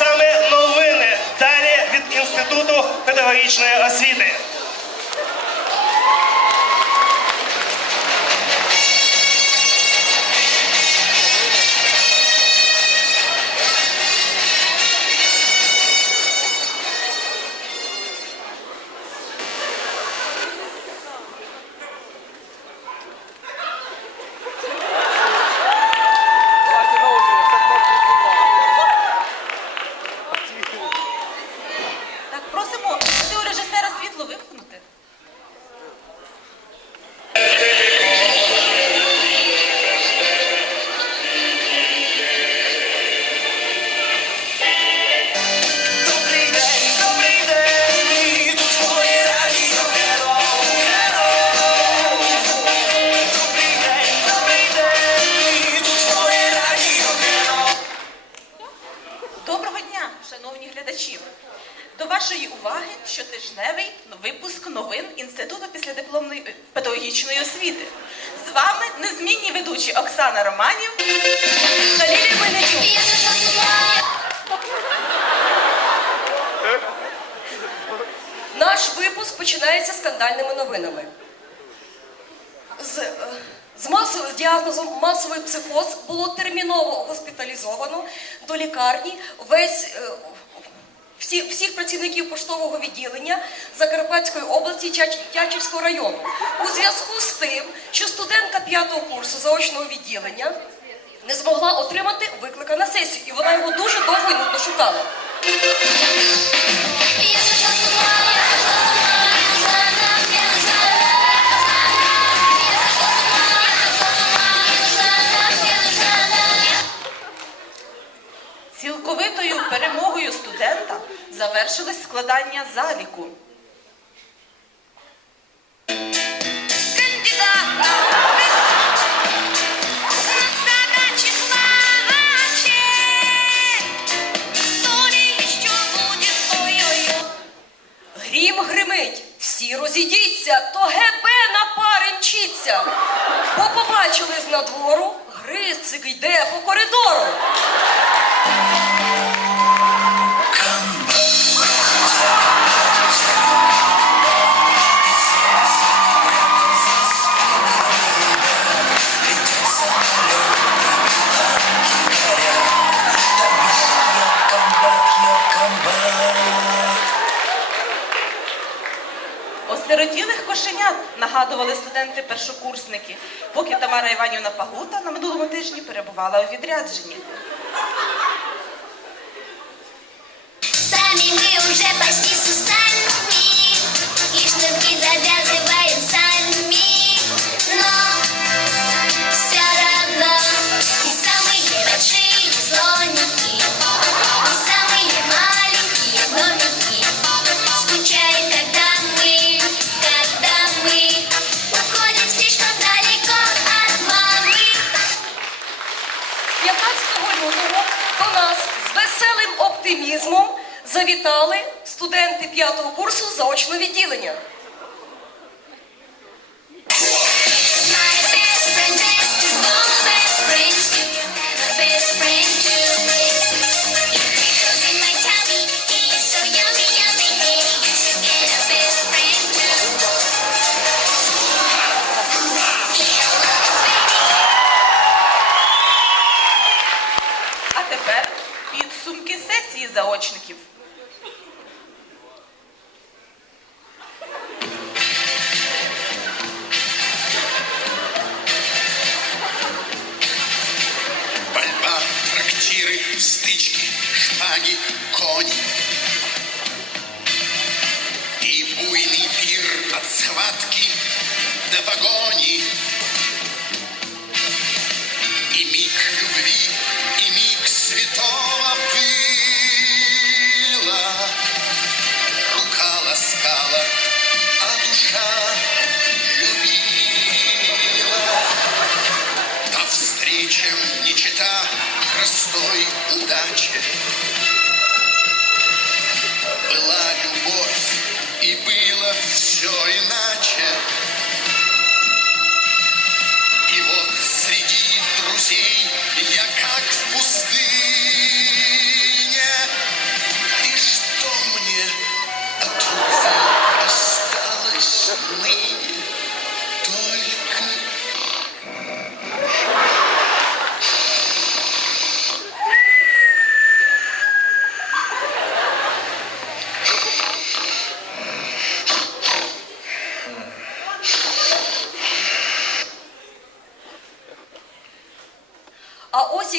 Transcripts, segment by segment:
саме новини далі від Інституту педагогічної освіти. Педагогічної освіти. З вами незмінні ведучі Оксана Романів та Лілія Мельничук. Наш випуск починається скандальними новинами. З, е, з, масов, з діагнозом масовий психоз було терміново госпіталізовано до лікарні весь, е, всі, всіх працівників поштового відділення Закарпатської області Тячівського району. У зв'язку з тим, що студентка п'ятого курсу заочного відділення не змогла отримати виклика на сесію, і вона його дуже довго і нудно шукала. Цілковитою перемогою студента завершилось складання заліку. Кошенят нагадували студенти-першокурсники, поки Тамара Іванівна Пагута на минулому тижні перебувала у відрядженні. Самі ми вже почти завітали студенти п'ятого курсу заочного відділення. My шпаги, кони. И буйный пир от схватки до погони.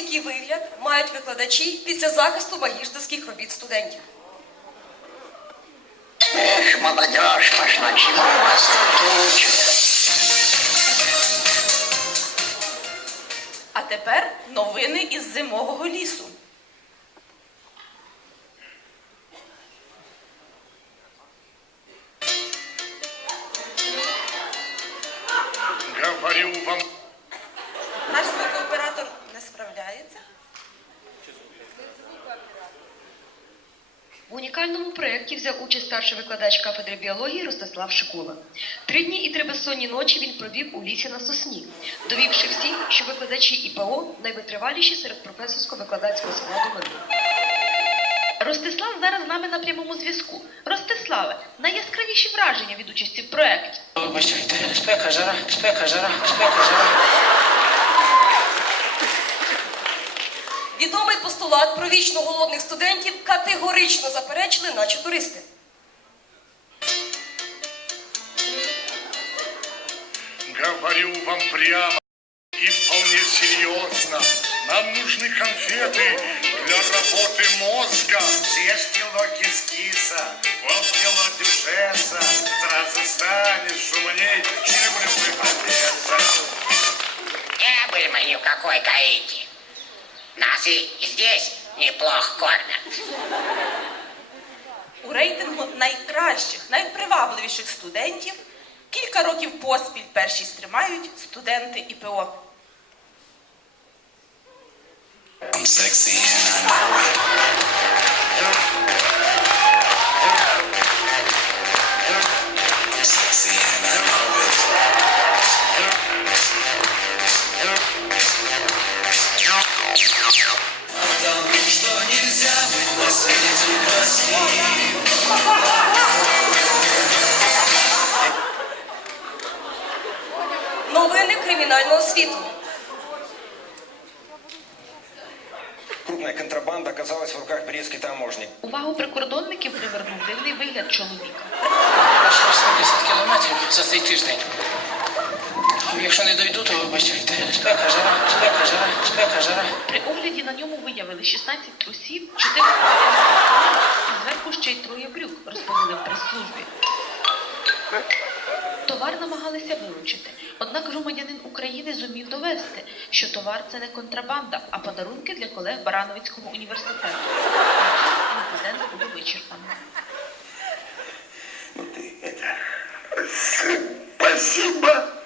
Вигляд мають викладачі після захисту магістерських робіт студентів? Эх, молодежь пошла, чему вас тут? А тепер новини із зимового лісу. Говорю вам, Наш справляється. В унікальному проєкті взяв участь старший викладач кафедри біології Ростислав Шикула. Три дні і три безсонні ночі він провів у лісі на сосні, довівши всім, що викладачі ІПО найвитриваліші серед професорсько-викладацького складу МИНУ. Ростислав зараз з нами на прямому зв'язку. Ростиславе, найяскравіші враження від участі в проєкті. Вибачайте, спека, жара, спека, жара, спека, жара. постулат про вічно голодних студентів категорично заперечили наші туристи. говорю вам прямо и вполне серьезно. Нам нужны конфеты для работы мозга. Съешьте локи киса, полкило дюшеса, сразу станешь шумней, чем любой профессор. Не были мы ни в какой Гаити. Нас и здесь неплохо кормят. У рейтингу найкращих, найпривабливіших студентів кілька років поспіль першість тримають студенти ІПО. I'm sexy and I know it. Новини кримінального світу. Крупная контрабанда оказалась в руках брестской таможни. Увагу прикордонників привернув дивний вигляд чоловіка. Пройшло 110 кілометрів за цей тиждень. Якщо не дойду, то вибачайте. Спека, жара, спека, жара, спека, жара. При огляді на ньому виявили 16 трусів, 4 і зверху ще й троє брюк, розповіли в прес-службі. Товар намагалися вилучити, однак громадянин України зумів довести, що товар це не контрабанда, а подарунки для колег Барановицького університету. Інцидент буде вичерпано. Спасибо. А,